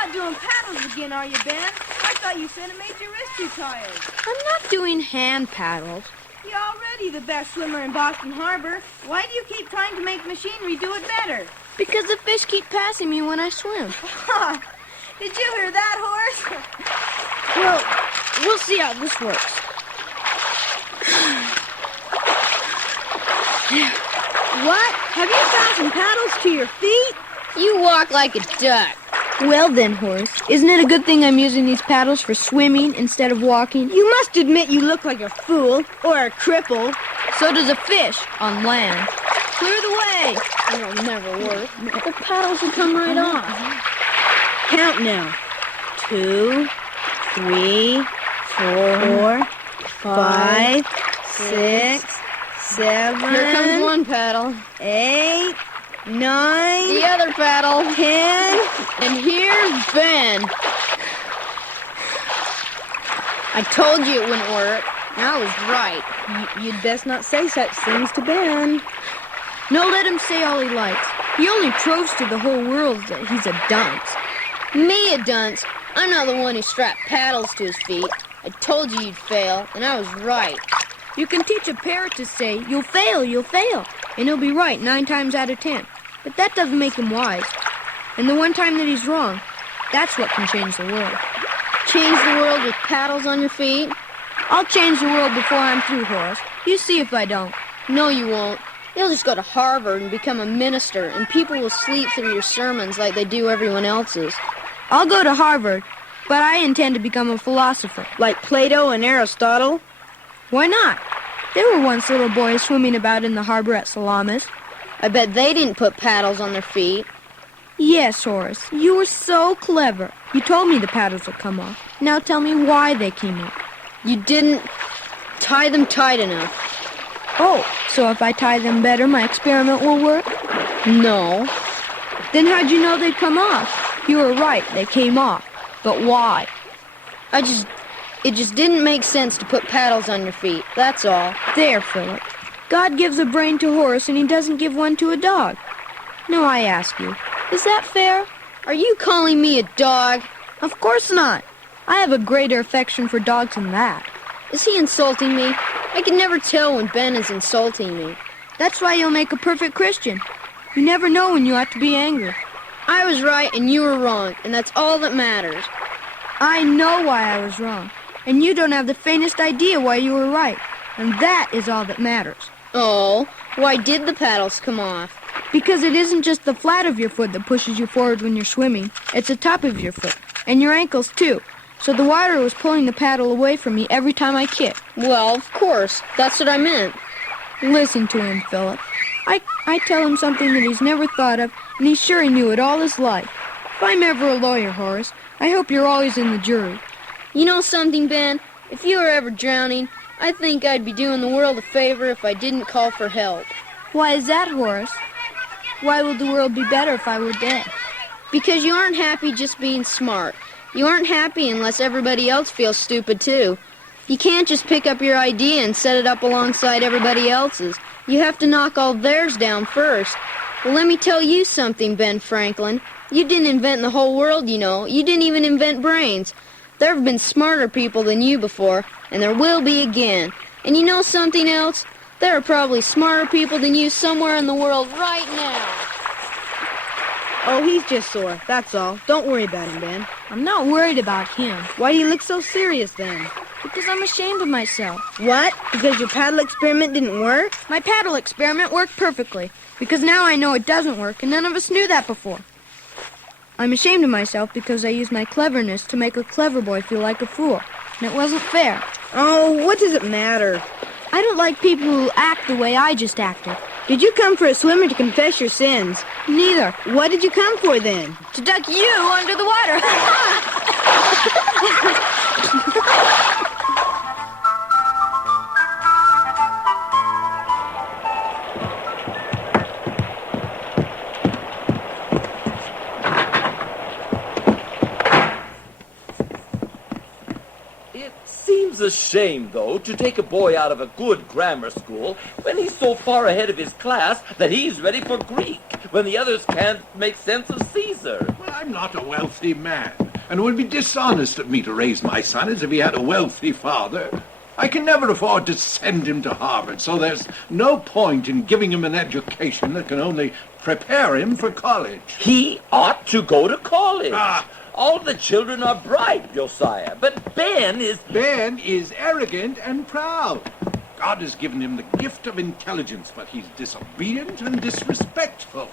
not doing paddles again, are you, Ben? I thought you said it made your wrist too tired. I'm not doing hand paddles. You're already the best swimmer in Boston Harbor. Why do you keep trying to make machinery do it better? Because the fish keep passing me when I swim. Did you hear that, Horace? Well, we'll see how this works. What? Have you fastened paddles to your feet? You walk like a duck. Well then, Horace, isn't it a good thing I'm using these paddles for swimming instead of walking? You must admit you look like a fool or a cripple. So does a fish on land. Clear the way. It'll never work. The paddles will come right off. Count now. 2, 3, 4, 5, 6, 7. Here comes one paddle. 8, 9. The other paddle. 10. And here's Ben. I told you it wouldn't work. And I was right. You'd best not say such things to Ben. No, let him say all he likes. He only proves to the whole world that he's a dunce. Me a dunce? I'm not the one who strapped paddles to his feet. I told you you'd fail, and I was right. You can teach a parrot to say, you'll fail, and he'll be right 9 times out of 10. But that doesn't make him wise. And the one time that he's wrong, that's what can change the world. Change the world with paddles on your feet? I'll change the world before I'm through, Horace. You see if I don't. No, you won't. You'll just go to Harvard and become a minister, and people will sleep through your sermons like they do everyone else's. I'll go to Harvard, but I intend to become a philosopher. Like Plato and Aristotle? Why not? There were once little boys swimming about in the harbor at Salamis. I bet they didn't put paddles on their feet. Yes, Horace, you were so clever. You told me the paddles would come off. Now tell me why they came off. You didn't tie them tight enough. Oh, so if I tie them better, my experiment will work? No. Then how'd you know they'd come off? You were right, they came off. But why? It just didn't make sense to put paddles on your feet, that's all. There, Philip. God gives a brain to Horace and he doesn't give one to a dog. Now I ask you, is that fair? Are you calling me a dog? Of course not. I have a greater affection for dogs than that. Is he insulting me? I can never tell when Ben is insulting me. That's why you'll make a perfect Christian. You never know when you ought to be angry. I was right and you were wrong, and that's all that matters. I know why I was wrong, and you don't have the faintest idea why you were right, and that is all that matters. Oh, why did the paddles come off? Because it isn't just the flat of your foot that pushes you forward when you're swimming. It's the top of your foot, and your ankles too. So the water was pulling the paddle away from me every time I kicked. Well, of course. That's what I meant. Listen to him, Philip. I tell him something that he's never thought of, and he's sure he knew it all his life. If I'm ever a lawyer, Horace, I hope you're always in the jury. You know something, Ben? If you were ever drowning, I think I'd be doing the world a favor if I didn't call for help. Why is that, Horace? Why would the world be better if I were dead? Because you aren't happy just being smart. You aren't happy unless everybody else feels stupid, too. You can't just pick up your idea and set it up alongside everybody else's. You have to knock all theirs down first. Well, let me tell you something, Ben Franklin. You didn't invent the whole world, you know. You didn't even invent brains. There have been smarter people than you before, and there will be again. And you know something else? There are probably smarter people than you somewhere in the world right now. Oh, he's just sore, that's all. Don't worry about him, Ben. I'm not worried about him. Why do you look so serious, then? Because I'm ashamed of myself. What? Because your paddle experiment didn't work? My paddle experiment worked perfectly, because now I know it doesn't work, and none of us knew that before. I'm ashamed of myself because I used my cleverness to make a clever boy feel like a fool, and it wasn't fair. Oh, what does it matter? I don't like people who act the way I just acted. Did you come for a swim or to confess your sins? Neither. What did you come for, then? To duck you under the water. It seems seems a shame, though, to take a boy out of a good grammar school when he's so far ahead of his class that he's ready for Greek, when the others can't make sense of Caesar. Well, I'm not a wealthy man, and it would be dishonest of me to raise my son as if he had a wealthy father. I can never afford to send him to Harvard, so there's no point in giving him an education that can only prepare him for college. He ought to go to college. Ah. All the children are bright, Josiah, but Ben is... Ben is arrogant and proud. God has given him the gift of intelligence, but he's disobedient and disrespectful.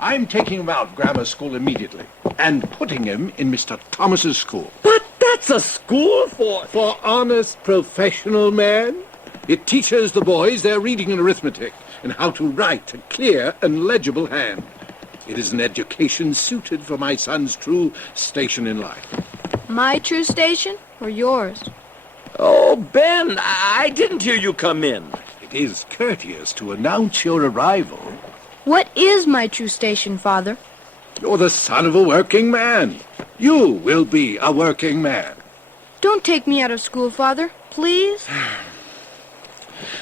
I'm taking him out of grammar school immediately and putting him in Mr. Thomas's school. But that's a school for... For honest professional men. It teaches the boys their reading and arithmetic and how to write a clear and legible hand. It is an education suited for my son's true station in life. My true station or yours? Oh, Ben, I didn't hear you come in. It is courteous to announce your arrival. What is my true station, Father? You're the son of a working man. You will be a working man. Don't take me out of school, Father, please.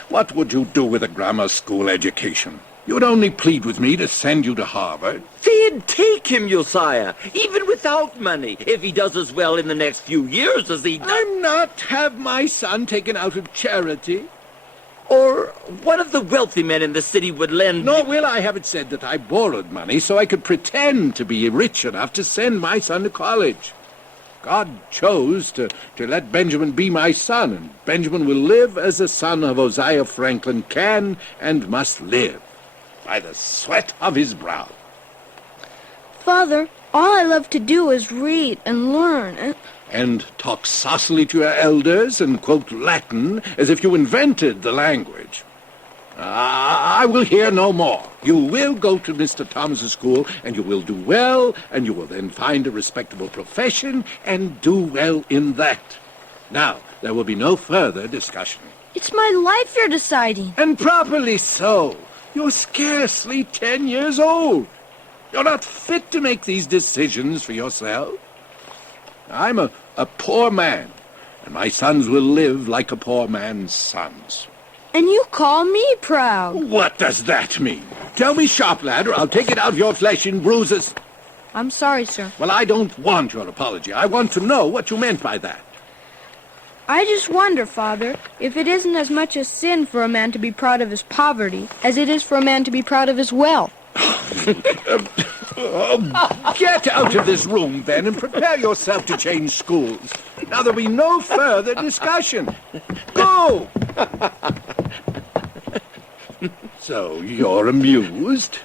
What would you do with a grammar school education? You would only plead with me to send you to Harvard. Then take him, Josiah, even without money, if he does as well in the next few years as he does. I'm not have my son taken out of charity. Or one of the wealthy men in the city would lend... Nor will I have it said that I borrowed money so I could pretend to be rich enough to send my son to college. God chose to let Benjamin be my son, and Benjamin will live as the son of Uzziah Franklin can and must live, by the sweat of his brow. Father, all I love to do is read and learn. And talk saucily to your elders and quote Latin as if you invented the language. I will hear no more. You will go to Mr. Thomas's school, and you will do well, and you will then find a respectable profession and do well in that. Now, there will be no further discussion. It's my life you're deciding. And properly so. You're scarcely 10 years old. You're not fit to make these decisions for yourself. I'm a poor man, and my sons will live like a poor man's sons. And you call me proud. What does that mean? Tell me sharp, lad, or I'll take it out of your flesh in bruises. I'm sorry, sir. Well, I don't want your apology. I want to know what you meant by that. I just wonder, Father, if it isn't as much a sin for a man to be proud of his poverty as it is for a man to be proud of his wealth. Get out of this room, Ben, and prepare yourself to change schools. Now there'll be no further discussion. Go! So, you're amused?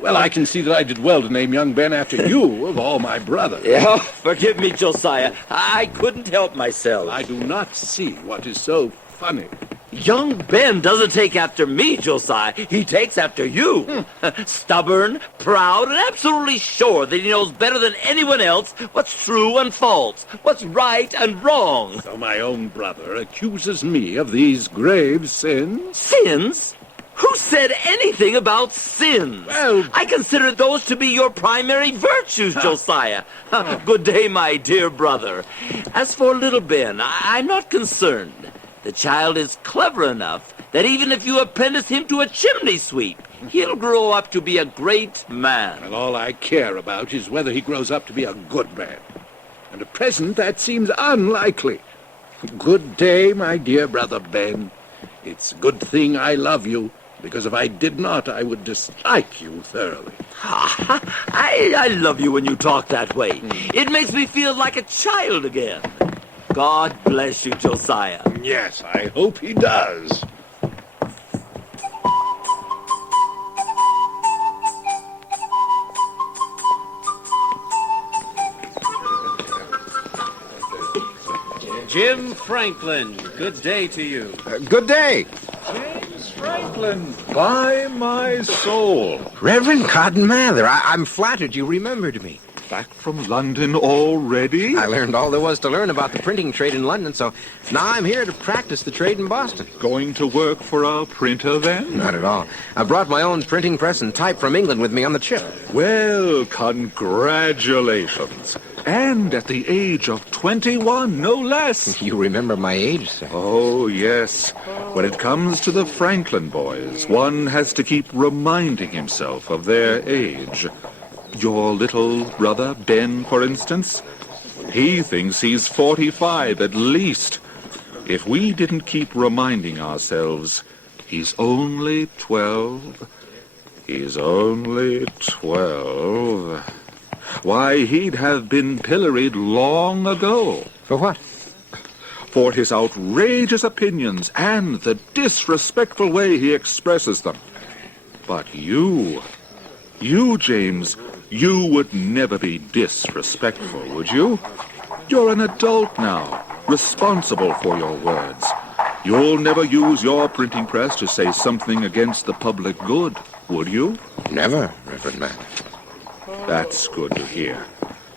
Well, I can see that I did well to name young Ben after you, of all my brothers. Yeah, forgive me, Josiah. I couldn't help myself. I do not see what is so funny. Young Ben doesn't take after me, Josiah. He takes after you. Stubborn, proud, and absolutely sure that he knows better than anyone else what's true and false, what's right and wrong. So my own brother accuses me of these grave sins? Sins? Who said anything about sins? Well... I consider those to be your primary virtues, Josiah. Good day, my dear brother. As for little Ben, I'm not concerned. The child is clever enough that even if you apprentice him to a chimney sweep, he'll grow up to be a great man. And all I care about is whether he grows up to be a good man. And at present, that seems unlikely. Good day, my dear brother Ben. It's a good thing I love you, because if I did not, I would dislike you thoroughly. I love you when you talk that way. It makes me feel like a child again. God bless you, Josiah. Yes, I hope he does. Jim Franklin, good day to you. Good day. James Franklin, by my soul. Reverend Cotton Mather, I'm flattered you remembered me. Back from London already? I learned all there was to learn about the printing trade in London, so now I'm here to practice the trade in Boston. Going to work for a printer then? Not at all. I brought my own printing press and type from England with me on the trip. Well, congratulations. And at the age of 21, no less. You remember my age, sir? Oh, yes. When it comes to the Franklin boys, one has to keep reminding himself of their age. Your little brother, Ben, for instance, he thinks he's 45 at least. If we didn't keep reminding ourselves, he's only 12. He's only 12. Why, he'd have been pilloried long ago. For what? For his outrageous opinions and the disrespectful way he expresses them. But you, James, you would never be disrespectful, would you? You're an adult now, responsible for your words. You'll never use your printing press to say something against the public good, would you? Never, Reverend Man. That's good to hear.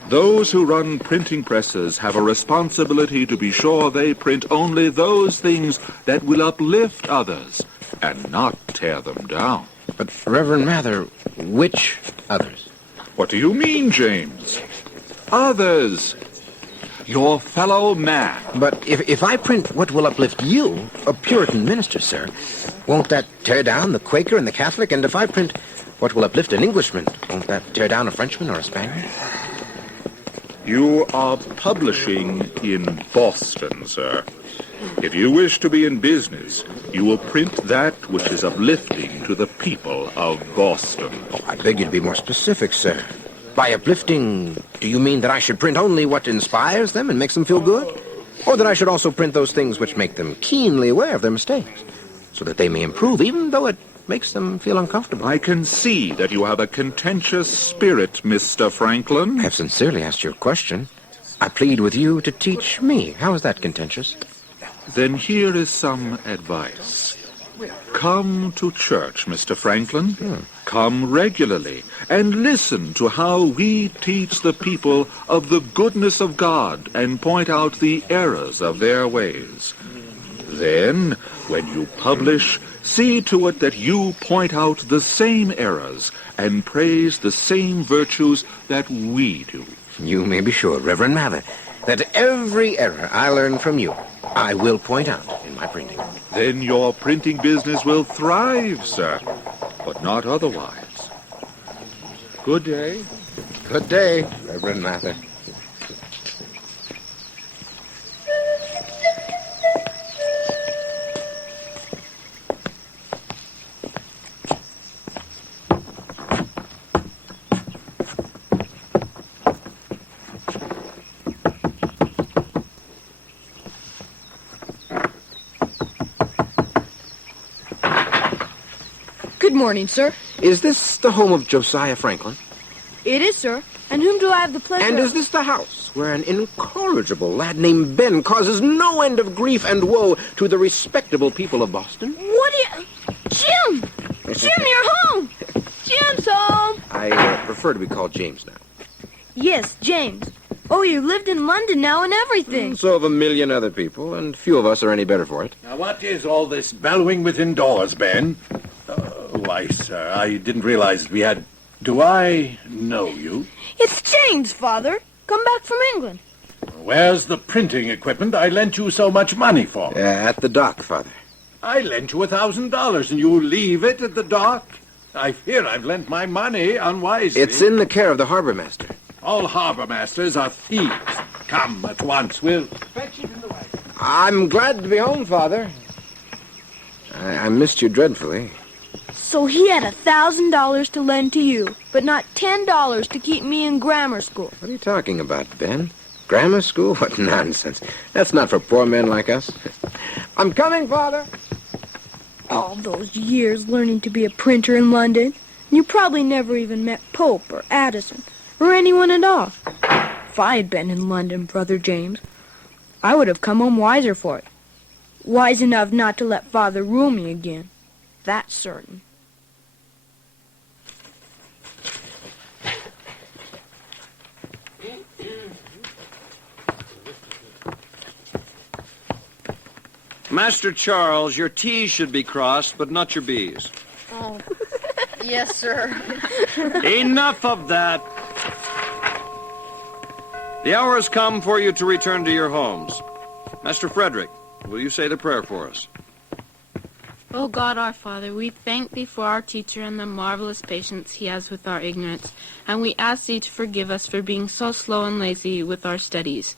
Those who run printing presses have a responsibility to be sure they print only those things that will uplift others and not tear them down. But, Reverend Mather, which others? What do you mean, James? Others. Your fellow man. But if I print what will uplift you, a Puritan minister, sir, won't that tear down the Quaker and the Catholic? And if I print what will uplift an Englishman, won't that tear down a Frenchman or a Spaniard? You are publishing in Boston, sir. If you wish to be in business, you will print that which is uplifting to the people of Boston. Oh, I beg you to be more specific, sir. By uplifting, do you mean that I should print only what inspires them and makes them feel good? Or that I should also print those things which make them keenly aware of their mistakes, so that they may improve, even though it makes them feel uncomfortable? I can see that you have a contentious spirit, Mr. Franklin. I have sincerely asked you a question. I plead with you to teach me. How is that contentious? Then here is some advice. Come to church, Mr. Franklin. Come regularly and listen to how we teach the people of the goodness of God and point out the errors of their ways. Then, when you publish, see to it that you point out the same errors and praise the same virtues that we do. You may be sure, Reverend Mather, that every error I learn from you, I will point out in my printing. Then your printing business will thrive, sir, but not otherwise. Good day. Good day, Reverend Mather. Good morning, sir. Is this the home of Josiah Franklin? It is, sir. And whom do I have the pleasure And is this the house where an incorrigible lad named Ben causes no end of grief and woe to the respectable people of Boston? What do you... Jim! Jim, you're home! Jim's home! I prefer to be called James now. Yes, James. Oh, you lived in London now and everything. So have a million other people, and few of us are any better for it. Now, what is all this bellowing within doors, Ben? Why, sir, I didn't realize we had... Do I know you? It's James, Father. Come back from England. Where's the printing equipment I lent you so much money for? At the dock, Father. I lent you $1,000, and you leave it at the dock? I fear I've lent my money unwisely. It's in the care of the harbor master. All harbor masters are thieves. Come at once. We'll fetch it in the wagon. I'm glad to be home, Father. I missed you dreadfully. So he had $1,000 to lend to you, but not $10 to keep me in grammar school. What are you talking about, Ben? Grammar school? What nonsense. That's not for poor men like us. I'm coming, Father. All those years learning to be a printer in London, you probably never even met Pope or Addison or anyone at all. If I had been in London, Brother James, I would have come home wiser for it. Wise enough not to let Father rule me again. That's certain. Master Charles, your T's should be crossed, but not your B's. Oh, yes, sir. Enough of that. The hour has come for you to return to your homes. Master Frederick, will you say the prayer for us? O God, our Father, we thank thee for our teacher and the marvelous patience he has with our ignorance, and we ask thee to forgive us for being so slow and lazy with our studies.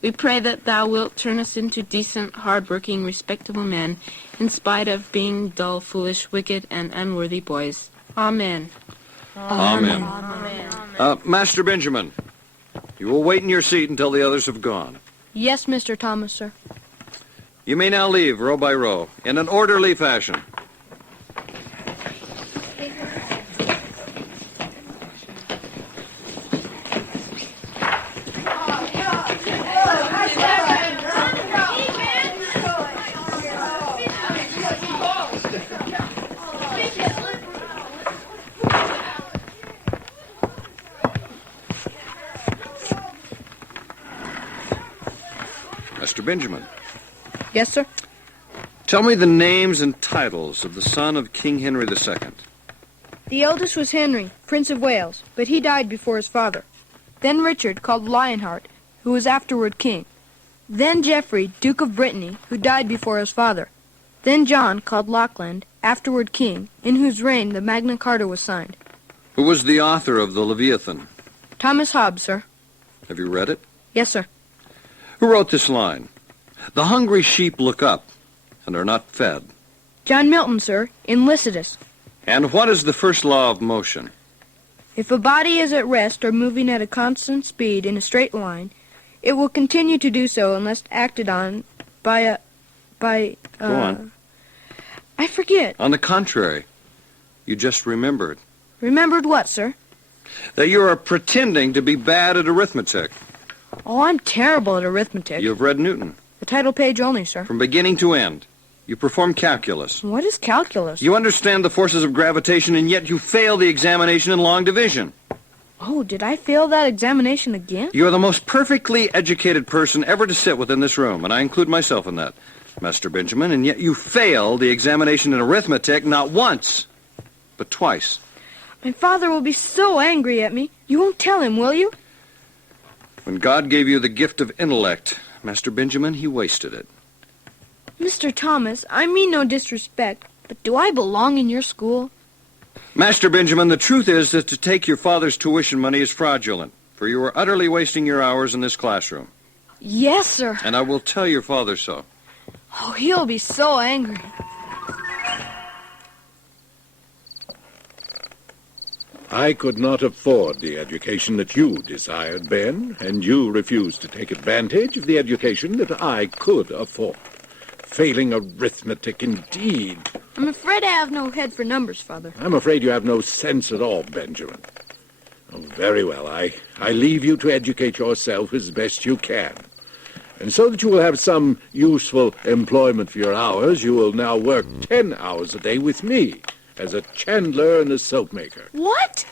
We pray that thou wilt turn us into decent, hard-working, respectable men, in spite of being dull, foolish, wicked, and unworthy boys. Amen. Amen. Master Benjamin, you will wait in your seat until the others have gone. Yes, Mr. Thomas, sir. You may now leave, row by row, in an orderly fashion. Mr. Benjamin. Yes, sir. Tell me the names and titles of the son of King Henry II. The eldest was Henry, Prince of Wales, but he died before his father. Then Richard, called Lionheart, who was afterward king. Then Geoffrey, Duke of Brittany, who died before his father. Then John, called Lachlan, afterward king, in whose reign the Magna Carta was signed. Who was the author of the Leviathan? Thomas Hobbes, sir. Have you read it? Yes, sir. Who wrote this line? The hungry sheep look up and are not fed. John Milton, sir, in Lycidas. And what is the first law of motion? If a body is at rest or moving at a constant speed in a straight line, it will continue to do so unless acted on Go on. I forget. On the contrary, you just remembered Remembered what, sir? that you are pretending to be bad at arithmetic. Oh, I'm terrible at arithmetic. You've read Newton The title page only, sir. from beginning to end. You perform calculus. What is calculus? You understand the forces of gravitation, and yet you fail the examination in long division. Oh, did I fail that examination again? You are the most perfectly educated person ever to sit within this room, and I include myself in that, Master Benjamin, and yet you fail the examination in arithmetic not once, but twice. My father will be so angry at me. You won't tell him, will you? When God gave you the gift of intellect, Master Benjamin, he wasted it. Mr. Thomas, I mean no disrespect, but do I belong in your school? Master Benjamin, the truth is that to take your father's tuition money is fraudulent, for you are utterly wasting your hours in this classroom. Yes, sir. And I will tell your father so. Oh, he'll be so angry. I could not afford the education that you desired, Ben, and you refused to take advantage of the education that I could afford. Failing arithmetic, indeed. I'm afraid I have no head for numbers, Father. I'm afraid you have no sense at all, Benjamin. Oh, very well, I leave you to educate yourself as best you can. And so that you will have some useful employment for your hours, you will now work 10 hours a day with me as a chandler and a soap maker. What?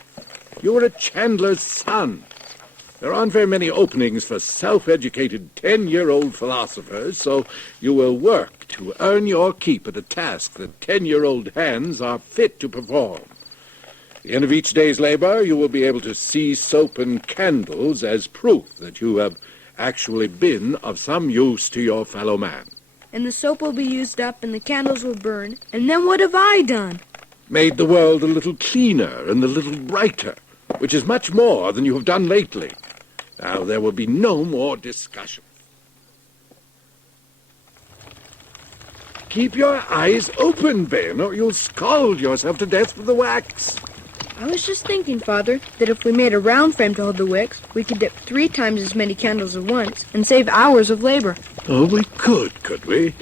You're a chandler's son. There aren't very many openings for self-educated 10-year-old philosophers, so you will work to earn your keep at a task that 10-year-old hands are fit to perform. At the end of each day's labor, you will be able to see soap and candles as proof that you have actually been of some use to your fellow man. And the soap will be used up and the candles will burn. And then what have I done? Made the world a little cleaner and a little brighter, which is much more than you have done lately. Now, there will be no more discussion. Keep your eyes open, Ben, or you'll scald yourself to death with the wax. I was just thinking, Father, that if we made a round frame to hold the wicks, we could dip 3 times as many candles at once and save hours of labor. Oh, we could we?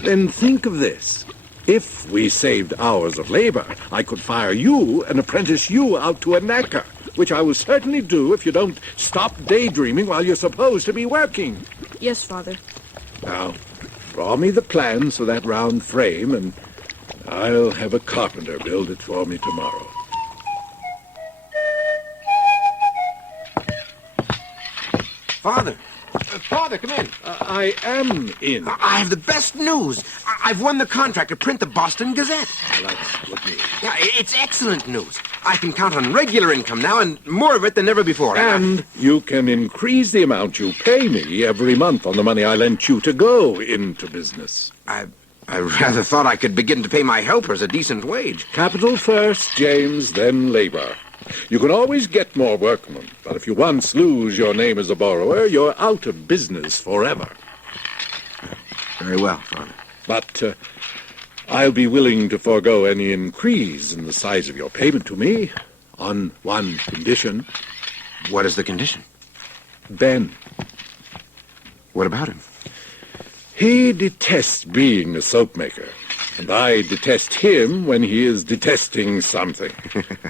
Then think of this. If we saved hours of labor, I could fire you and apprentice you out to a knacker, which I will certainly do if you don't stop daydreaming while you're supposed to be working. Yes, Father. Now, draw me the plans for that round frame, and I'll have a carpenter build it for me tomorrow. Father, Father, come in. I am in. I have the best news. I've won the contract to print the Boston Gazette. Well, that's good news. Yeah, it's excellent news. I can count on regular income now and more of it than ever before. And you can increase the amount you pay me every month on the money I lent you to go into business. I rather thought I could begin to pay my helpers a decent wage. Capital first, James, then labor. You can always get more workmen, but if you once lose your name as a borrower, you're out of business forever. Very well, Father. But I'll be willing to forego any increase in the size of your payment to me on one condition. What is the condition? Ben. What about him? He detests being a soap maker, and I detest him when he is detesting something.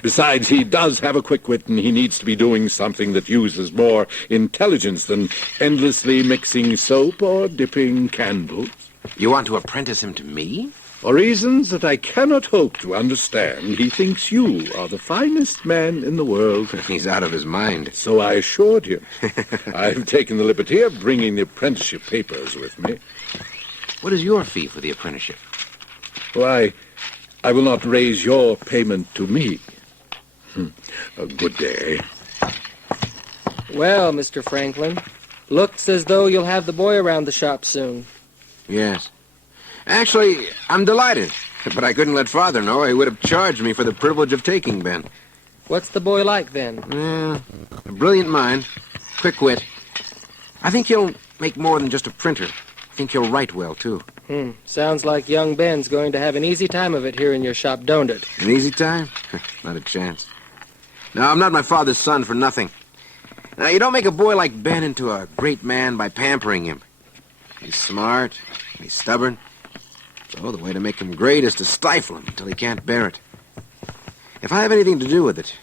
Besides, he does have a quick wit, and he needs to be doing something that uses more intelligence than endlessly mixing soap or dipping candles. You want to apprentice him to me? For reasons that I cannot hope to understand, he thinks you are the finest man in the world. He's out of his mind. So I assured him. I've taken the liberty of bringing the apprenticeship papers with me. What is your fee for the apprenticeship? Why, I will not raise your payment to me. A good day. Well, Mr. Franklin, looks as though you'll have the boy around the shop soon. Yes. Actually, I'm delighted. But I couldn't let Father know. He would have charged me for the privilege of taking Ben. What's the boy like, then? A brilliant mind. Quick wit. I think he'll make more than just a printer. I think he'll write well, too. Sounds like young Ben's going to have an easy time of it here in your shop, don't it? An easy time? Not a chance. No, I'm not my father's son for nothing. Now, you don't make a boy like Ben into a great man by pampering him. He's smart. He's stubborn. So the way to make him great is to stifle him until he can't bear it. If I have anything to do with it,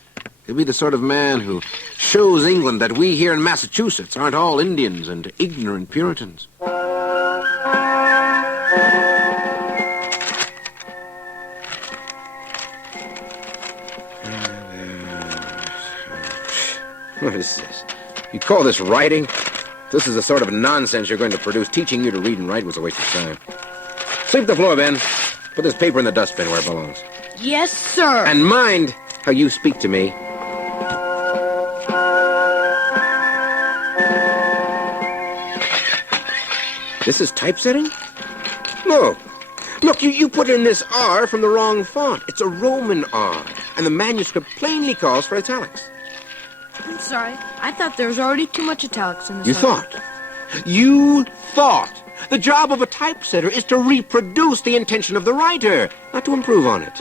he'll be the sort of man who shows England that we here in Massachusetts aren't all Indians and ignorant Puritans. What is this? You call this writing? This is the sort of nonsense you're going to produce. Teaching you to read and write was a waste of time. Sweep the floor, Ben. Put this paper in the dustbin where it belongs. Yes, sir. And mind how you speak to me. This is typesetting? Look. Look, you put in this R from the wrong font. It's a Roman R. And the manuscript plainly calls for italics. I'm sorry. I thought there was already too much italics in this. You thought. You thought. The job of a typesetter is to reproduce the intention of the writer, not to improve on it.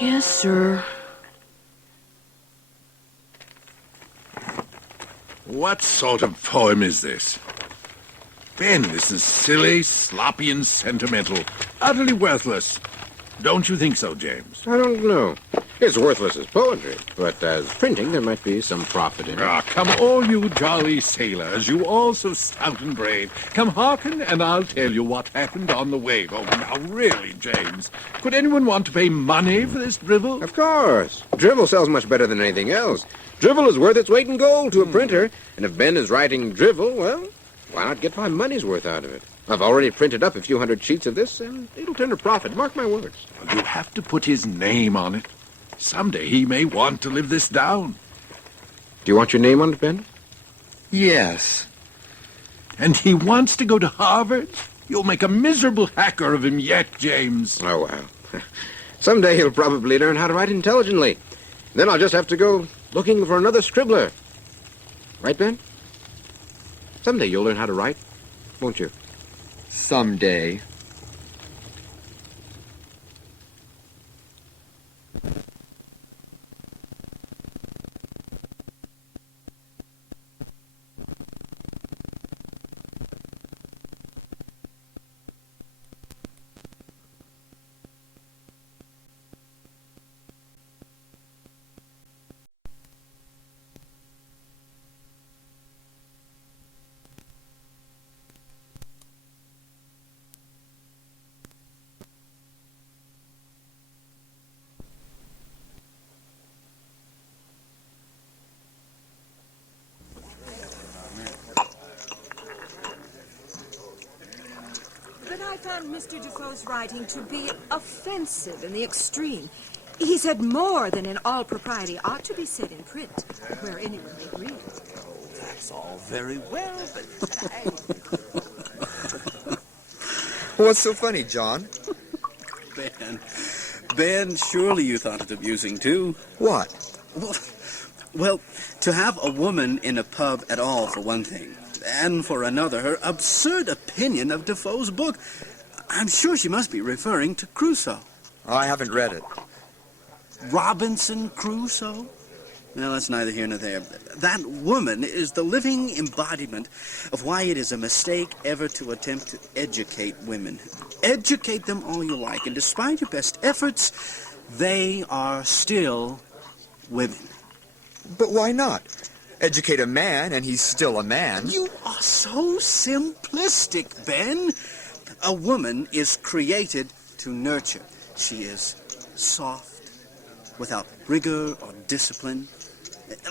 Yes, sir. What sort of poem is this? Ben, this is silly, sloppy, and sentimental. Utterly worthless. Don't you think so, James? I don't know. It's worthless as poetry, but as printing, there might be some profit in it. Ah, come all you jolly sailors, you all so stout and brave. Come hearken, and I'll tell you what happened on the wave. Oh, now really, James, could anyone want to pay money for this drivel? Of course. Drivel sells much better than anything else. Drivel is worth its weight in gold to a printer, and if Ben is writing drivel, well, why not get my money's worth out of it? I've already printed up a few hundred sheets of this, and it'll turn a profit. Mark my words. Well, you have to put his name on it. Someday he may want to live this down. Do you want your name on it, Ben? Yes. And he wants to go to Harvard? You'll make a miserable hacker of him yet, James. Oh, well. Someday he'll probably learn how to write intelligently. Then I'll just have to go looking for another scribbler. Right, Ben? Someday you'll learn how to write, won't you? Someday. found Mr. Defoe's writing to be offensive in the extreme. He said more than in all propriety ought to be said in print, where anyone may read it. That's all very well, but What's so funny, John? Ben, surely you thought it amusing, too. What? Well, to have a woman in a pub at all, for one thing, and for another, her absurd opinion of Defoe's book. I'm sure she must be referring to Crusoe. I haven't read it. Robinson Crusoe? Well, that's neither here nor there. That woman is the living embodiment of why it is a mistake ever to attempt to educate women. Educate them all you like, and despite your best efforts, they are still women. But why not? Educate a man, and he's still a man. You are so simplistic, Ben. A woman is created to nurture. She is soft, without rigor or discipline.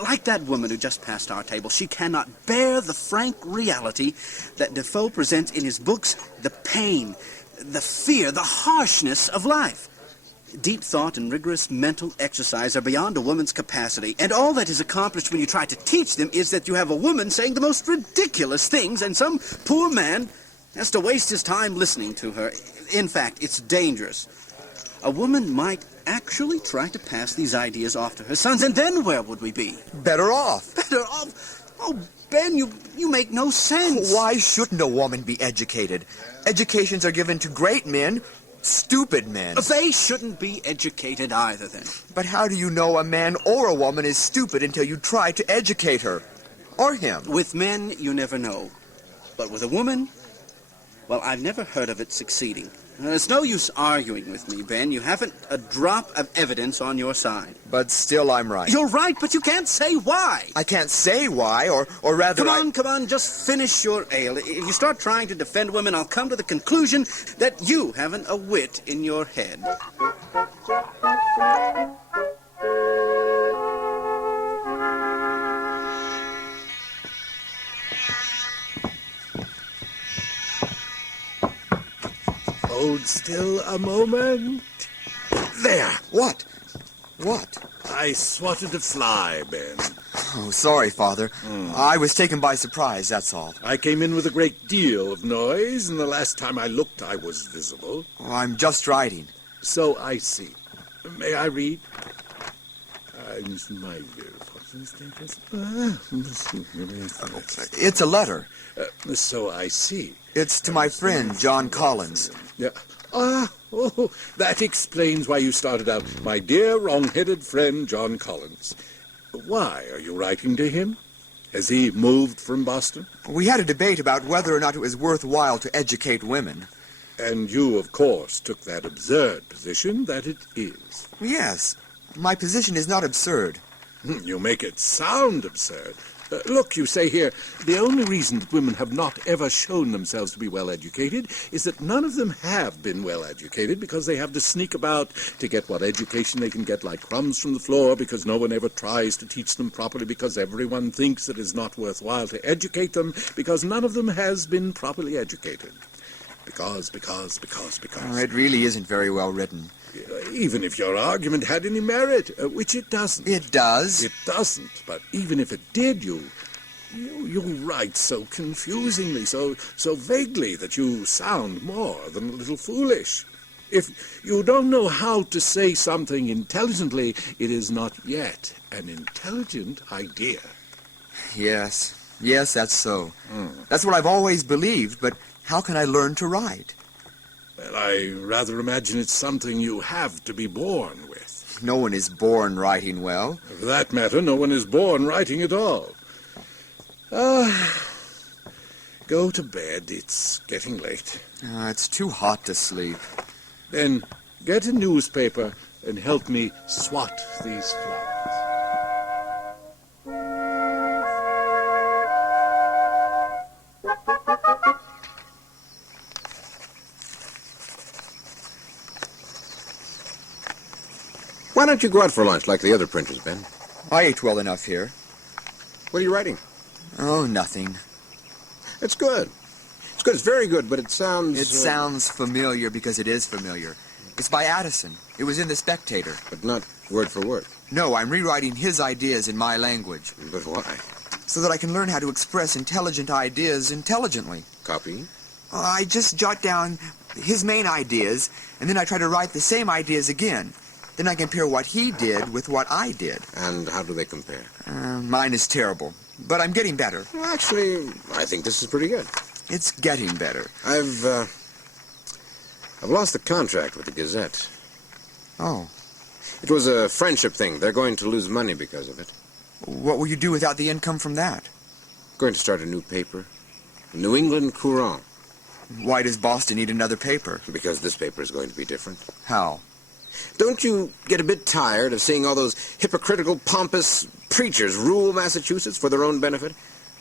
Like that woman who just passed our table, she cannot bear the frank reality that Defoe presents in his books, the pain, the fear, the harshness of life. Deep thought and rigorous mental exercise are beyond a woman's capacity, and all that is accomplished when you try to teach them is that you have a woman saying the most ridiculous things, and some poor man has to waste his time listening to her. In fact, it's dangerous. A woman might actually try to pass these ideas off to her sons, and then where would we be? Better off. Better off? Oh, Ben, you make no sense. Why shouldn't a woman be educated? Educations are given to great men, stupid men. They shouldn't be educated either, then. But how do you know a man or a woman is stupid until you try to educate her? Or him? With men, you never know. But with a woman, well, I've never heard of it succeeding. It's no use arguing with me, Ben. You haven't a drop of evidence on your side. But still I'm right. You're right, but you can't say why. I can't say why, or rather Come on, just finish your ale. If you start trying to defend women, I'll come to the conclusion that you haven't a wit in your head. Hold still a moment. There. What? What? I swatted a fly, Ben. Oh, sorry, Father. I was taken by surprise, that's all. I came in with a great deal of noise, and the last time I looked, I was visible. Oh, I'm just writing. So I see. May I read? It's a letter. So I see. It's to my friend, John Collins. Yeah. That explains why you started out, my dear wrong-headed friend, John Collins. Why are you writing to him? Has he moved from Boston? We had a debate about whether or not it was worthwhile to educate women. And you, of course, took that absurd position that it is. Yes. My position is not absurd. You make it sound absurd. Look, you say here, the only reason that women have not ever shown themselves to be well-educated is that none of them have been well-educated because they have to sneak about to get what education they can get like crumbs from the floor because no one ever tries to teach them properly because everyone thinks it is not worthwhile to educate them because none of them has been properly educated. Because. Oh, it really isn't very well written. Even if your argument had any merit, which it doesn't. It does? It doesn't, but even if it did, you write so confusingly, so vaguely that you sound more than a little foolish. If you don't know how to say something intelligently, it is not yet an intelligent idea. Yes, that's so. That's what I've always believed, but how can I learn to write? Well, I rather imagine it's something you have to be born with. No one is born writing well. For that matter, no one is born writing at all. Go to bed. It's getting late. It's too hot to sleep. Then get a newspaper and help me swat these flowers. Why don't you go out for lunch like the other printers, Ben? I ate well enough here. What are you writing? Oh, nothing. It's good. It's good. It's very good, but it sounds... It sounds familiar because it is familiar. It's by Addison. It was in The Spectator. But not word for word. No, I'm rewriting his ideas in my language. But why? So that I can learn how to express intelligent ideas intelligently. Copying? I just jot down his main ideas, and then I try to write the same ideas again. Then I compare what he did with what I did. And how do they compare? Mine is terrible, but I'm getting better. Actually, I think this is pretty good. It's getting better. I've lost the contract with the Gazette. Oh. It was a friendship thing. They're going to lose money because of it. What will you do without the income from that? Going to start a new paper. New England Courant. Why does Boston need another paper? Because this paper is going to be different. How? Don't you get a bit tired of seeing all those hypocritical, pompous preachers rule Massachusetts for their own benefit?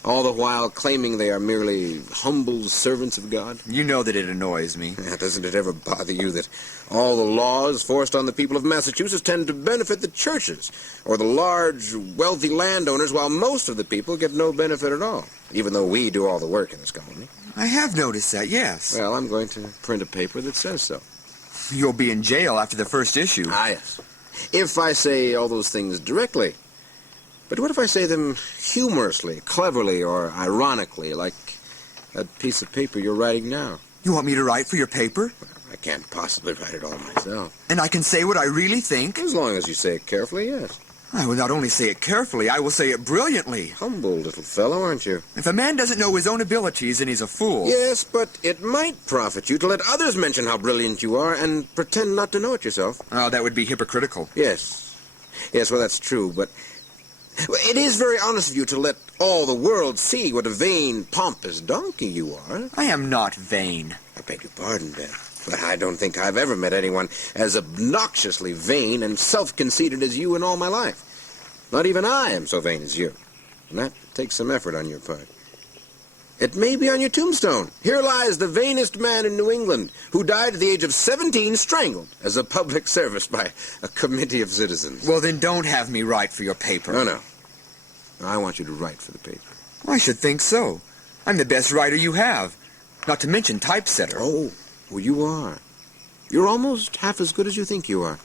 All the while claiming they are merely humble servants of God? You know that it annoys me. Doesn't it ever bother you that all the laws forced on the people of Massachusetts tend to benefit the churches or the large, wealthy landowners, while most of the people get no benefit at all, even though we do all the work in this colony? I have noticed that, yes. Well, I'm going to print a paper that says so. You'll be in jail after the first issue. Ah, yes. If I say all those things directly. But what if I say them humorously, cleverly, or ironically, like that piece of paper you're writing now? You want me to write for your paper? Well, I can't possibly write it all myself. And I can say what I really think? As long as you say it carefully, yes. I will not only say it carefully, I will say it brilliantly. Humble little fellow, aren't you? If a man doesn't know his own abilities, then he's a fool. Yes, but it might profit you to let others mention how brilliant you are and pretend not to know it yourself. Oh, that would be hypocritical. Yes. Yes, well, that's true, but it is very honest of you to let all the world see what a vain, pompous donkey you are. I am not vain. I beg your pardon, Ben. But I don't think I've ever met anyone as obnoxiously vain and self-conceited as you in all my life. Not even I am so vain as you. And that takes some effort on your part. It may be on your tombstone. Here lies the vainest man in New England, who died at the age of 17, strangled as a public service by a committee of citizens. Well, then don't have me write for your paper. No. I want you to write for the paper. I should think so. I'm the best writer you have. Not to mention typesetter. Oh, well, you are. You're almost half as good as you think you are.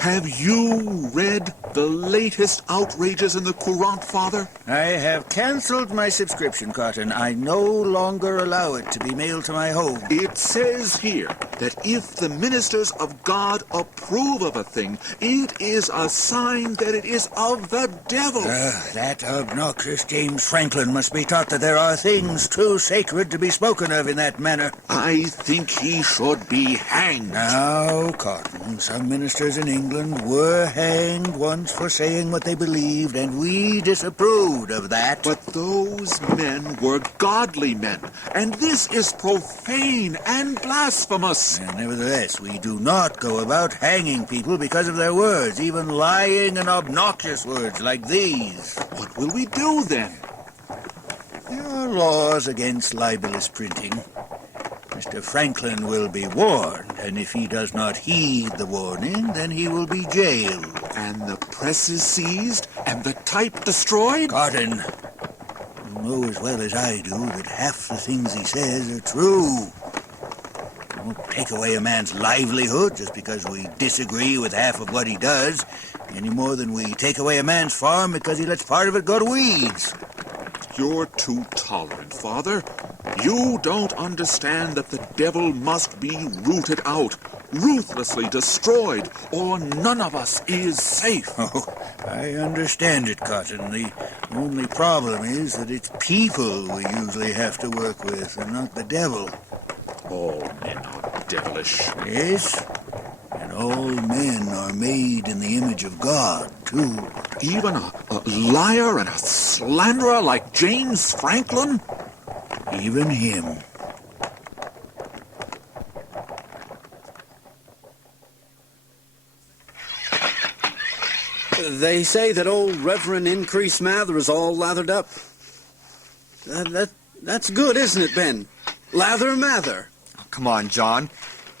Have you read the latest outrages in the Courant, Father? I have canceled my subscription, Cotton. I no longer allow it to be mailed to my home. It says here that if the ministers of God approve of a thing, it is a sign that it is of the devil. That obnoxious James Franklin must be taught that there are things too sacred to be spoken of in that manner. I think he should be hanged. Now, Cotton, some ministers in England were hanged once for saying what they believed, and we disapproved of that. But those men were godly men, and this is profane and blasphemous. And nevertheless, we do not go about hanging people because of their words, even lying and obnoxious words like these. What will we do then? There are laws against libelous printing. Mr. Franklin will be warned, and if he does not heed the warning, then he will be jailed. And the press is seized, and the type destroyed? Cotton, you know as well as I do that half the things he says are true. We won't take away a man's livelihood just because we disagree with half of what he does, any more than we take away a man's farm because he lets part of it go to weeds. You're too tolerant, Father. You don't understand that the devil must be rooted out, ruthlessly destroyed, or none of us is safe. Oh, I understand it, Cotton. The only problem is that it's people we usually have to work with, and not the devil. All men are devilish. Yes, and all men are made in the image of God, too. Even a liar and a slanderer like James Franklin? Even him. They say that old Reverend Increase Mather is all lathered up. That's good, isn't it, Ben? Lather Mather. Oh, come on, John.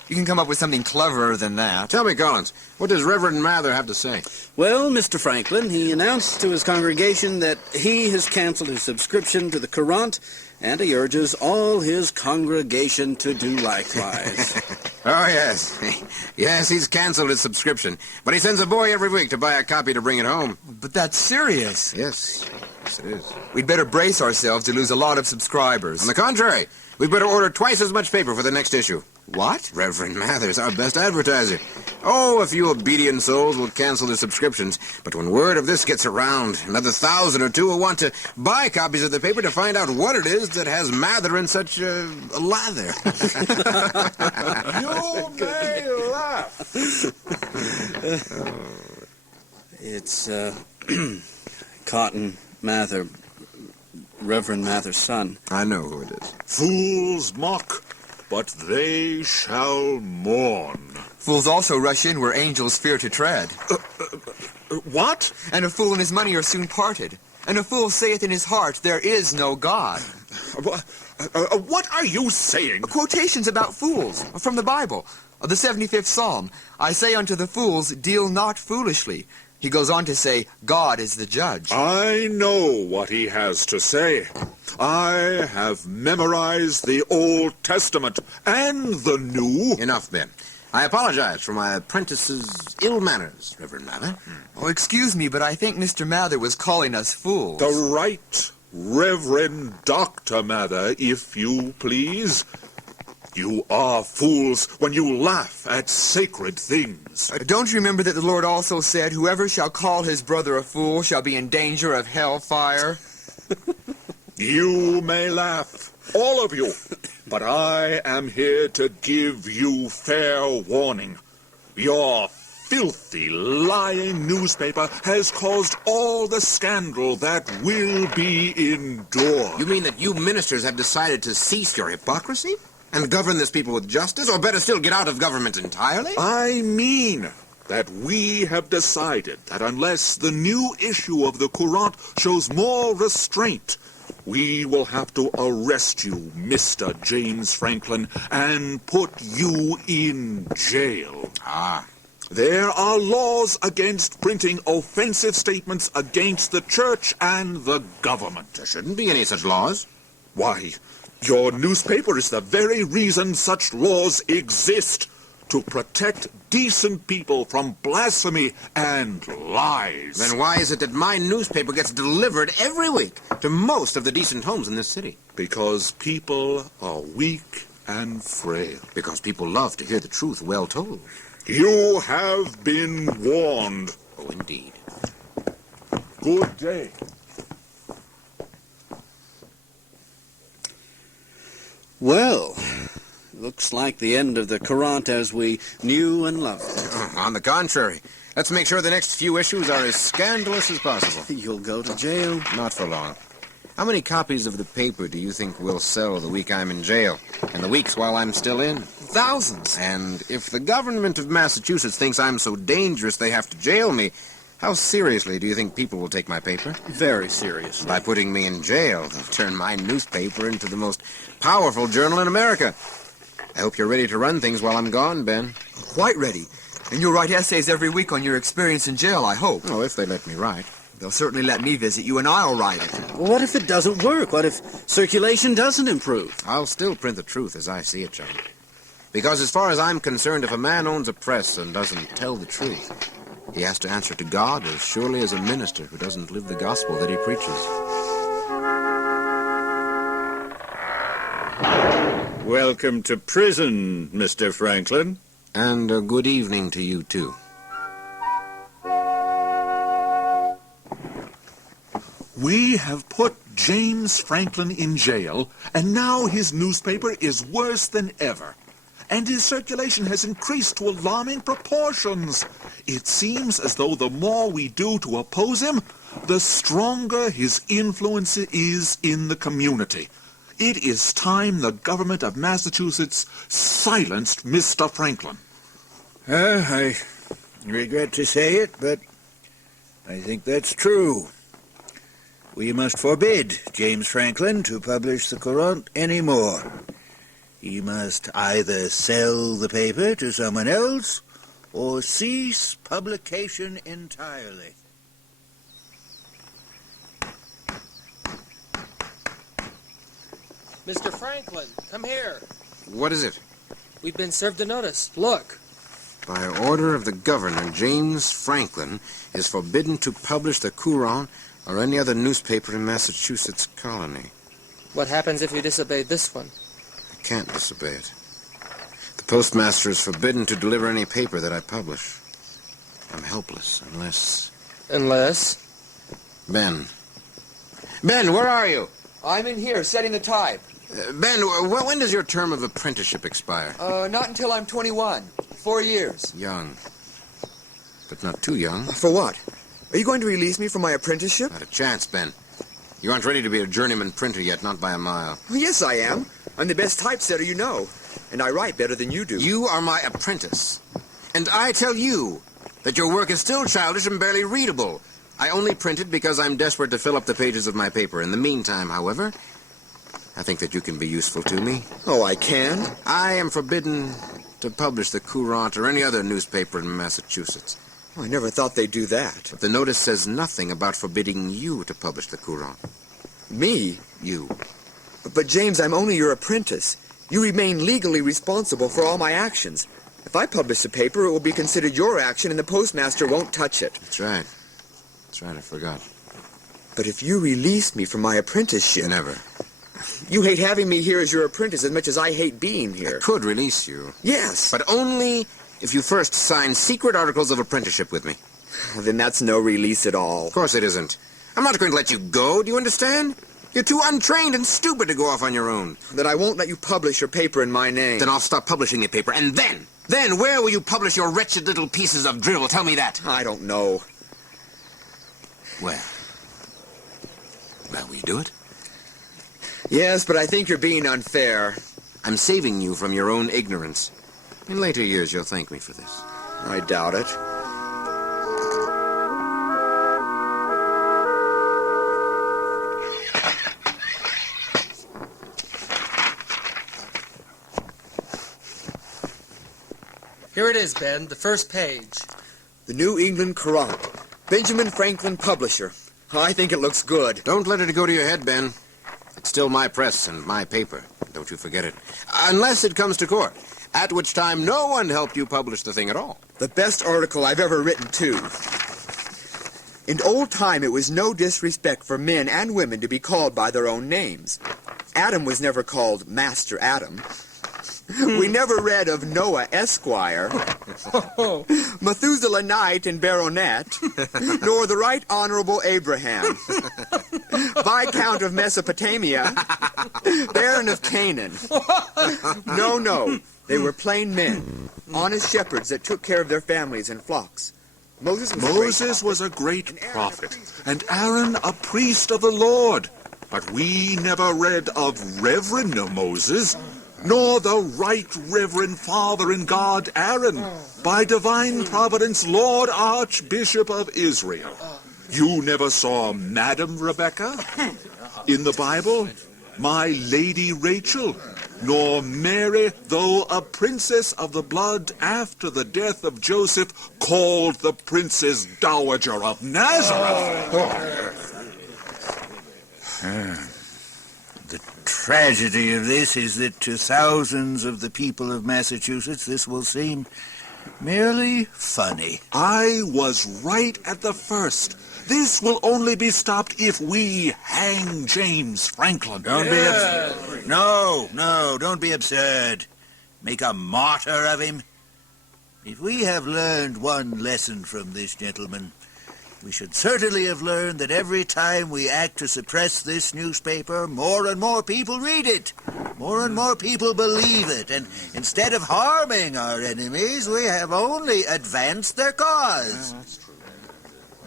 You can come up with something cleverer than that. Tell me, Collins, what does Reverend Mather have to say? Well, Mr. Franklin, he announced to his congregation that he has canceled his subscription to the Courant, and he urges all his congregation to do likewise. Oh, yes. Yes, he's canceled his subscription. But he sends a boy every week to buy a copy to bring it home. But that's serious. Yes. Yes, it is. We'd better brace ourselves to lose a lot of subscribers. On the contrary, we'd better order twice as much paper for the next issue. What? Reverend Mather's our best advertiser. Oh, a few obedient souls will cancel their subscriptions, but when word of this gets around, another 1,000 or two will want to buy copies of the paper to find out what it is that has Mather in such a lather. You may laugh. It's, Cotton Mather, Reverend Mather's son. I know who it is. Fools mock, but they shall mourn. Fools also rush in where angels fear to tread. What? And a fool and his money are soon parted. And a fool saith in his heart, there is no God. What are you saying? Quotations about fools from the Bible. The 75th Psalm. I say unto the fools, deal not foolishly. He goes on to say, God is the judge. I know what he has to say. I have memorized the Old Testament and the New. Enough, Ben. I apologize for my apprentice's ill manners, Reverend Mather. Oh, excuse me, but I think Mr. Mather was calling us fools. The right Reverend Dr. Mather, if you please. You are fools when you laugh at sacred things. Don't you remember that the Lord also said, whoever shall call his brother a fool shall be in danger of hell fire? You may laugh, all of you, but I am here to give you fair warning. Your filthy, lying newspaper has caused all the scandal that will be endured. You mean that you ministers have decided to cease your hypocrisy? And govern this people with justice, or better still, get out of government entirely? I mean that we have decided that unless the new issue of the Courant shows more restraint, we will have to arrest you, Mr. James Franklin, and put you in jail. Ah. There are laws against printing offensive statements against the church and the government. There shouldn't be any such laws. Why, your newspaper is the very reason such laws exist, to protect decent people from blasphemy and lies. Then why is it that my newspaper gets delivered every week to most of the decent homes in this city? Because people are weak and frail. Because people love to hear the truth well told. You have been warned. Oh, indeed. Good day. Well, looks like the end of the Courant as we knew and loved it. On the contrary, let's make sure the next few issues are as scandalous as possible. You'll go to jail? Not for long. How many copies of the paper do you think will sell the week I'm in jail, and the weeks while I'm still in? Thousands. And if the government of Massachusetts thinks I'm so dangerous they have to jail me, how seriously do you think people will take my paper? Very seriously. By putting me in jail, they'll turn my newspaper into the most powerful journal in America. I hope you're ready to run things while I'm gone, Ben. Quite ready. And you'll write essays every week on your experience in jail, I hope. Oh, if they let me write. They'll certainly let me visit you, and I'll write it. Well, what if it doesn't work? What if circulation doesn't improve? I'll still print the truth as I see it, John. Because as far as I'm concerned, if a man owns a press and doesn't tell the truth, he has to answer to God as surely as a minister who doesn't live the gospel that he preaches. Welcome to prison, Mr. Franklin. And a good evening to you, too. We have put James Franklin in jail, and now his newspaper is worse than ever. And his circulation has increased to alarming proportions. It seems as though the more we do to oppose him, the stronger his influence is in the community. It is time the government of Massachusetts silenced Mr. Franklin. I regret to say it, but I think that's true. We must forbid James Franklin to publish the Courant any more. He must either sell the paper to someone else or cease publication entirely. Mr. Franklin, come here. What is it? We've been served a notice. Look. By order of the governor, James Franklin is forbidden to publish the Courant or any other newspaper in Massachusetts colony. What happens if you disobey this one? I can't disobey it. The postmaster is forbidden to deliver any paper that I publish. I'm helpless unless... Unless? Ben. Ben, where are you? I'm in here, setting the type. Ben, when does your term of apprenticeship expire? Not until I'm 21. 4 years. Young. But not too young. For what? Are you going to release me from my apprenticeship? Not a chance, Ben. You aren't ready to be a journeyman printer yet, not by a mile. Yes, I am. I'm the best typesetter you know. And I write better than you do. You are my apprentice. And I tell you that your work is still childish and barely readable. I only print it because I'm desperate to fill up the pages of my paper. In the meantime, however, I think that you can be useful to me. Oh, I can? I am forbidden to publish the Courant or any other newspaper in Massachusetts. Oh, I never thought they'd do that. But the notice says nothing about forbidding you to publish the Courant. Me? You. But James, I'm only your apprentice. You remain legally responsible for all my actions. If I publish the paper, it will be considered your action and the postmaster won't touch it. That's right. That's right, I forgot. But if you release me from my apprenticeship... Never. You hate having me here as your apprentice as much as I hate being here. I could release you. Yes. But only if you first sign secret articles of apprenticeship with me. Then that's no release at all. Of course it isn't. I'm not going to let you go, do you understand? You're too untrained and stupid to go off on your own. Then I won't let you publish your paper in my name. Then I'll stop publishing the paper, and then where will you publish your wretched little pieces of drivel? Tell me that. I don't know. Well, will you do it? Yes, but I think you're being unfair. I'm saving you from your own ignorance. In later years, you'll thank me for this. I doubt it. Here it is, Ben, the first page. The New England Courant. Benjamin Franklin, publisher. I think it looks good. Don't let it go to your head, Ben. It's still my press and my paper. Don't you forget it. Unless it comes to court, at which time no one helped you publish the thing at all. The best article I've ever written, too. In old time, it was no disrespect for men and women to be called by their own names. Adam was never called Master Adam. We never read of Noah Esquire, Methuselah Knight and Baronet, nor the Right Honorable Abraham, Viscount of Mesopotamia, Baron of Canaan. No, they were plain men, honest shepherds that took care of their families and flocks. Moses was a great prophet, and Aaron a priest of the Lord. But we never read of Reverend Moses, nor the Right Reverend Father in God Aaron, by divine providence Lord Archbishop of Israel. You never saw Madam Rebecca in the Bible, my Lady Rachel, nor Mary, though a princess of the blood after the death of Joseph, called the Princess Dowager of Nazareth. The tragedy of this is that to thousands of the people of Massachusetts, this will seem merely funny. I was right at the first. This will only be stopped if we hang James Franklin. Don't be absurd. No, don't be absurd. Make a martyr of him. If we have learned one lesson from this gentleman, we should certainly have learned that every time we act to suppress this newspaper, more and more people read it. More and more people believe it. And instead of harming our enemies, we have only advanced their cause. That's true.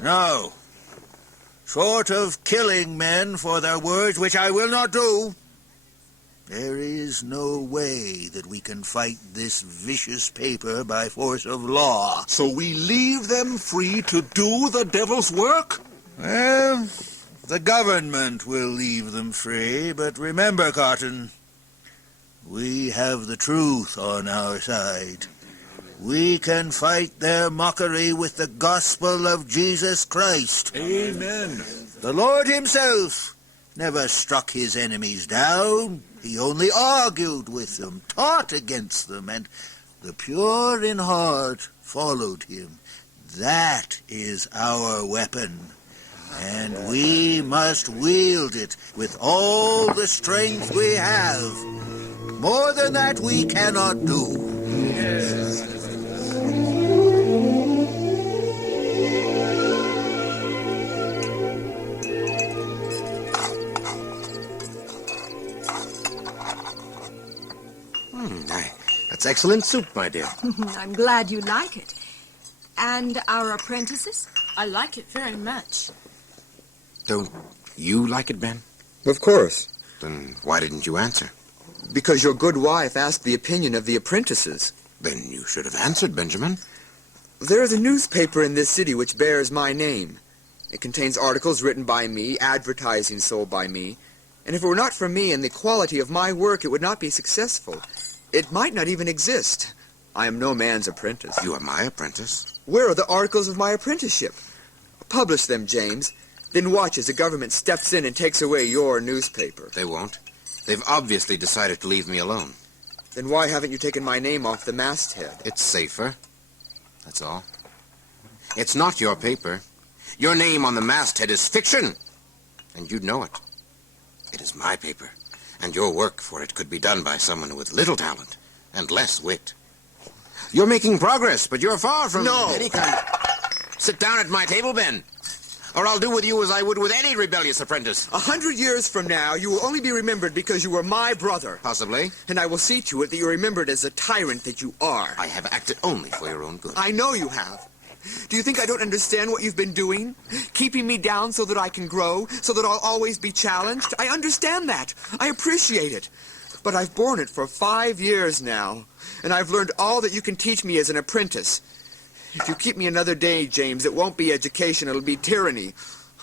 No. Short of killing men for their words, which I will not do, there is no way that we can fight this vicious paper by force of law. So we leave them free to do the devil's work? Well, the government will leave them free, but remember, Cotton, We have the truth on our side. We can fight their mockery with the gospel of Jesus Christ. Amen. The Lord himself never struck his enemies down. He only argued with them, taught against them, and the pure in heart followed him. That is our weapon, and we must wield it with all the strength we have. More than that we cannot do. That's excellent soup, my dear. I'm glad you like it. And our apprentices? I like it very much. Don't you like it, Ben? Of course. Then why didn't you answer? Because your good wife asked the opinion of the apprentices. Then you should have answered, Benjamin. There is a newspaper in this city which bears my name. It contains articles written by me, advertising sold by me. And if it were not for me and the quality of my work, it would not be successful. It might not even exist. I am no man's apprentice. You are my apprentice. Where are the articles of my apprenticeship? Publish them, James. Then watch as the government steps in and takes away your newspaper. They won't. They've obviously decided to leave me alone. Then why haven't you taken my name off the masthead? It's safer. That's all. It's not your paper. Your name on the masthead is fiction. And you'd know it. It is my paper. And your work for it could be done by someone with little talent and less wit. You're making progress, but you're far from any kind of... Sit down at my table, Ben. Or I'll do with you as I would with any rebellious apprentice. 100 years from now, you will only be remembered because you were my brother. Possibly. And I will see to it that you're remembered as the tyrant that you are. I have acted only for your own good. I know you have. Do you think I don't understand what you've been doing? Keeping me down so that I can grow, so that I'll always be challenged? I understand that. I appreciate it. But I've borne it for 5 years now, and I've learned all that you can teach me as an apprentice. If you keep me another day, James, it won't be education, it'll be tyranny.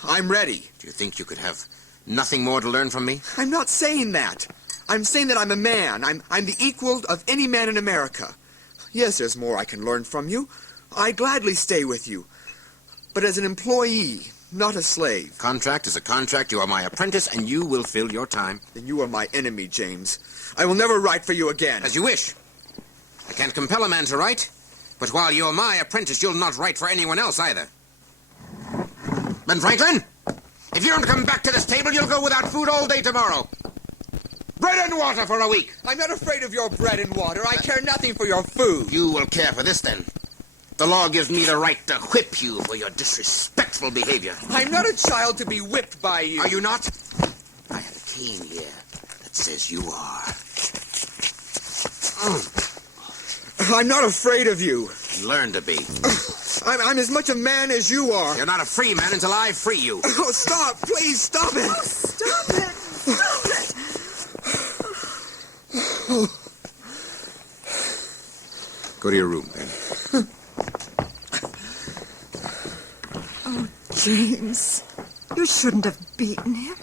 I'm ready. Do you think you could have nothing more to learn from me? I'm not saying that. I'm saying that I'm a man. I'm the equal of any man in America. Yes, there's more I can learn from you. I'd gladly stay with you. But as an employee, not a slave. Contract is a contract. You are my apprentice, and you will fill your time. Then you are my enemy, James. I will never write for you again. As you wish. I can't compel a man to write. But while you're my apprentice, you'll not write for anyone else either. Ben Franklin, if you don't come back to this table, you'll go without food all day tomorrow. Bread and water for a week. I'm not afraid of your bread and water. I care nothing for your food. You will care for this, then. The law gives me the right to whip you for your disrespectful behavior. I'm not a child to be whipped by you. Are you not? I have a cane here that says you are. I'm not afraid of you. Learn to be. I'm as much a man as you are. You're not a free man until I free you. Oh, stop. Please, stop it. Oh, stop it. Stop it. Go to your room, then. Oh, James, you shouldn't have beaten him.